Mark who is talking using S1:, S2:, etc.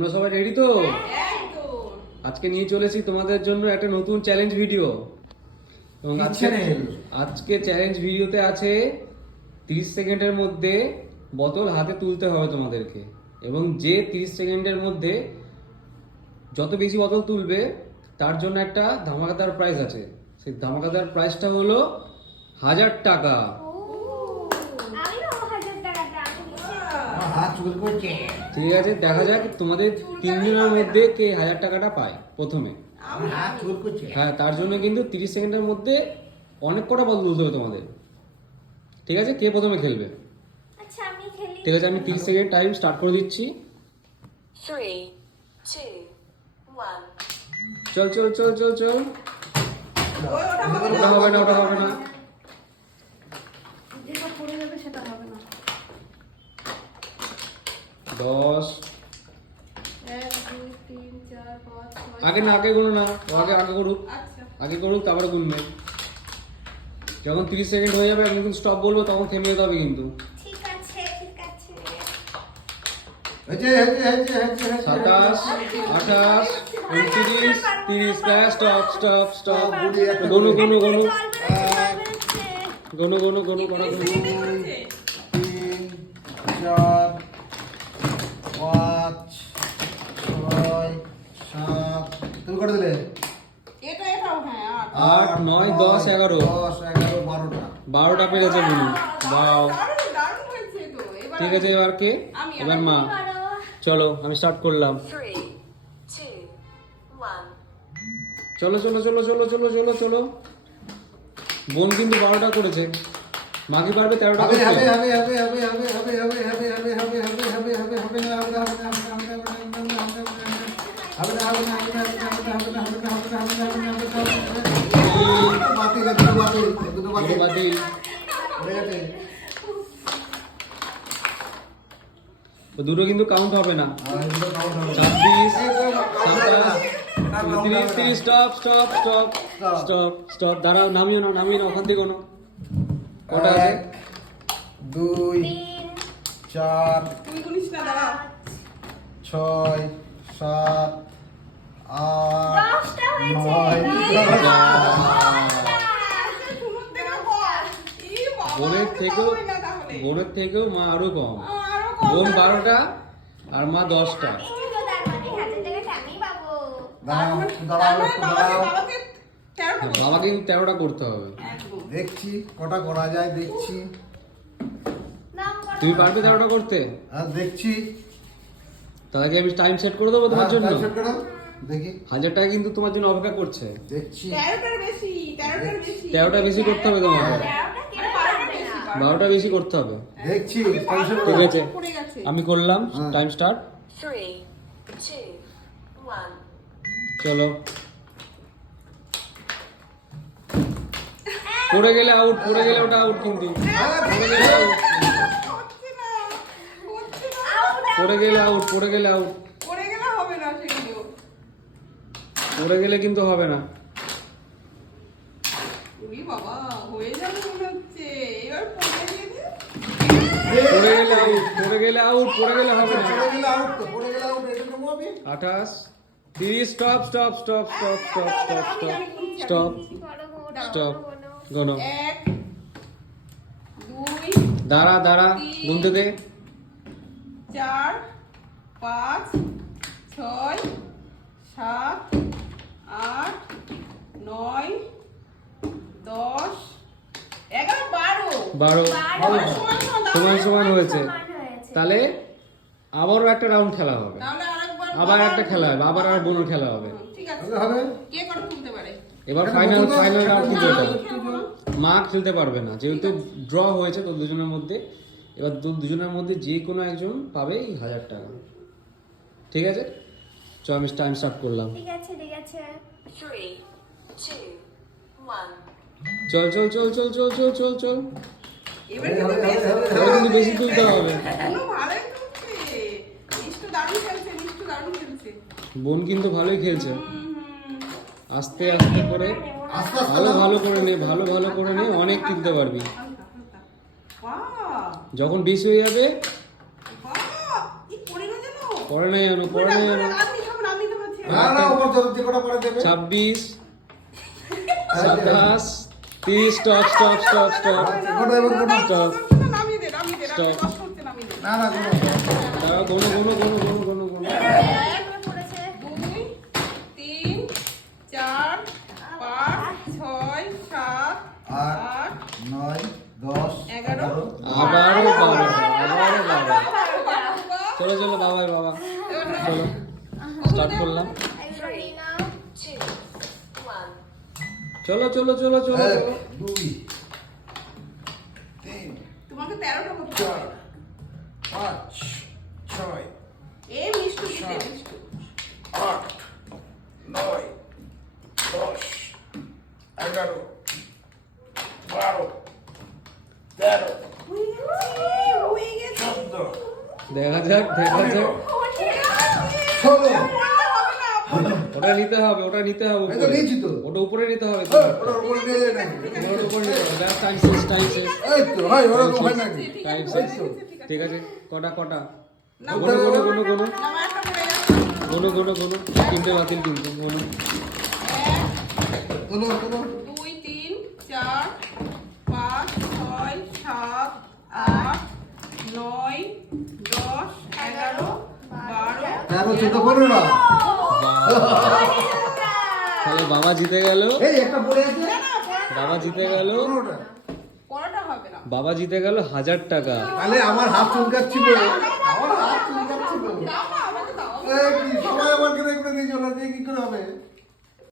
S1: তোমরা সবাই রেডি তো আজকে নিয়ে চলেছি তোমাদের জন্য একটা নতুন চ্যালেঞ্জ ভিডিও এবং আজকে চ্যালেঞ্জ ভিডিওতে আছে তিরিশ সেকেন্ডের মধ্যে বোতল হাতে তুলতে হবে তোমাদেরকে এবং যে তিরিশ সেকেন্ডের মধ্যে যত বেশি বোতল তুলবে তার জন্য একটা ধামাকাদার প্রাইজ আছে সেই ধামাকাদার প্রাইসটা হলো হাজার টাকা ঠিক আছে দেখা যাক তোমাদের তিনজনের মধ্যে কে হাজার টাকাটা পায় প্রথমে হ্যাঁ তার জন্য কিন্তু তিরিশ সেকেন্ডের মধ্যে অনেক কটা বল তুলতে হবে তোমাদের ঠিক আছে কে প্রথমে খেলবে আচ্ছা, ঠিক আছে আমি তিরিশ সেকেন্ড টাইম স্টার্ট করে দিচ্ছি চল চল চল চল চল
S2: ওটা হবে না ওটা হবে না
S1: দশ আগে না আগে গুনো না আগে আগে করুক আগে করুক তারপরে গুনবে যখন তিরিশ সেকেন্ড হয়ে যাবে আমি কিন্তু স্টপ বলবো তখন থেমে যেতে হবে কিন্তু সাতাশ আঠাশ উনত্রিশ তিরিশ স্টপ স্টপ স্টপ গনু গনু গনু গনু গনু গনু গনু
S3: করে দিলে
S2: এটা এটাও হ্যাঁ
S1: আট নয় দশ এগারো
S3: দশ এগারো বারোটা
S1: বারোটা পেরেছে বুনু বাও ঠিক আছে এবার কে এবার মা চলো আমি স্টার্ট করলাম চলো চলো চলো চলো চলো চলো চলো বোন কিন্তু বারোটা করেছে মাগি পারবে তেরোটা হবে হবে হবে হবে হবে হবে হবে দুটো কিন্তু কাউন্ট হবে না তিরিশ তিরিশ স্টপ স্টপ স্টপ স্টপ দাঁড়াও নামিও না নামিও না ওখান থেকে কোনো কটা দুই চার ছয় সাত আট নয় থেকেও বোনের থেকেও মা আরো কম বোন বারোটা আর মা দশটা বাবা মানে মানে কিন্তু তেরোটা করতে হবে দেখছি কটা করা যায় দেখছি তুমি পারবে তেরোটা করতে হ্যাঁ দেখছি তাহলে আমি টাইম সেট করে দেবো তোমার হ্যাঁ, জন্য দেখি হাজার টাকা কিন্তু তোমার জন্য অপেক্ষা করছে দেখছি তেরোটার বেশি তেরোটার বেশি করতে হবে তোমাকে হ্যাঁ, বারোটা বেশি করতে হবে দেখছি ঠিক আছে আমি করলাম টাইম হ্যাঁ। স্টার্ট চলো পড়ে গেলে আউট পড়ে গেলে ওটা আউট কিন্তু পড়ে গেলে আউট পড়ে গেলে আউট পড়ে গেলে হবে না পড়ে গেলে কিন্তু হবে না ওই গেলে আউট পড়ে গেলে আউট পড়ে গেলে হবে না পড়ে গেলে আউট তো পড়ে গেলে আউট এটা স্টপ স্টপ স্টপ দাঁড়া দাঁড়া গুনতে দে 4 5 6 7 বারো সমান সমান হয়েছে তাহলে আবারও একটা রাউন্ড খেলা হবে আবার একটা খেলা হবে আবার আর বোনের খেলা হবে এবার ফাইনাল ফাইনাল রাউন্ড খেলতে হবে মা খেলতে পারবে না যেহেতু ড্র হয়েছে তো দুজনের মধ্যে এবার দুজনের মধ্যে যে কোনো একজন পাবে এই হাজার টাকা ঠিক আছে চল আমি টাইম স্টার্ট করলাম ঠিক আছে ঠিক আছে চল চল চল চল চল চল চল চল বেশি হবে বোন কিন্তু ভালোই খেলছে আস্তে আস্তে করে ভালো ভালো করে নে ভালো ভালো করে নে অনেক কিনতে পারবি যখন বেশি হয়ে যাবে পরে নাই আনো পরে নাই আনো ছাব্বিশ সাতাশ please stop stop stop stop stop stop গোনো গোনো গোনো গোনো গোনো গোনো আট নয় দশ এগারো আবারও বাবা আবারও বাবা চলো চলো বাবা বাবা চলো স্টার্ট করলাম চলো চলো চলো চলো দুই তিন তোমাকে তেরোটা করতে চার পাঁচ ছয় এ মিষ্টু সাত আট নয় দশ এগারো বারো তেরো চোদ্দ দেখা যাক দেখা যাক ষোলো ওটা নিতে হবে ওটা নিতে হবে ওটা উপরে নিতে হবে ঠিক আছে কটা কটা তিনটে বাতিল তিনটে গোনো দুই তিন চার পাঁচ ছয় সাত আট নয় দশ এগারো বারো তেরো চোদ্দ পনেরো তাহলে বাবা জিতে গেল বাবা জিতে গেল বাবা জিতে গেল হাজার টাকা তাহলে আমার হাত চুলকাচ্ছিল আমার হাত চুলকাচ্ছিল সবাই আমাকে দেখতে কি করে হবে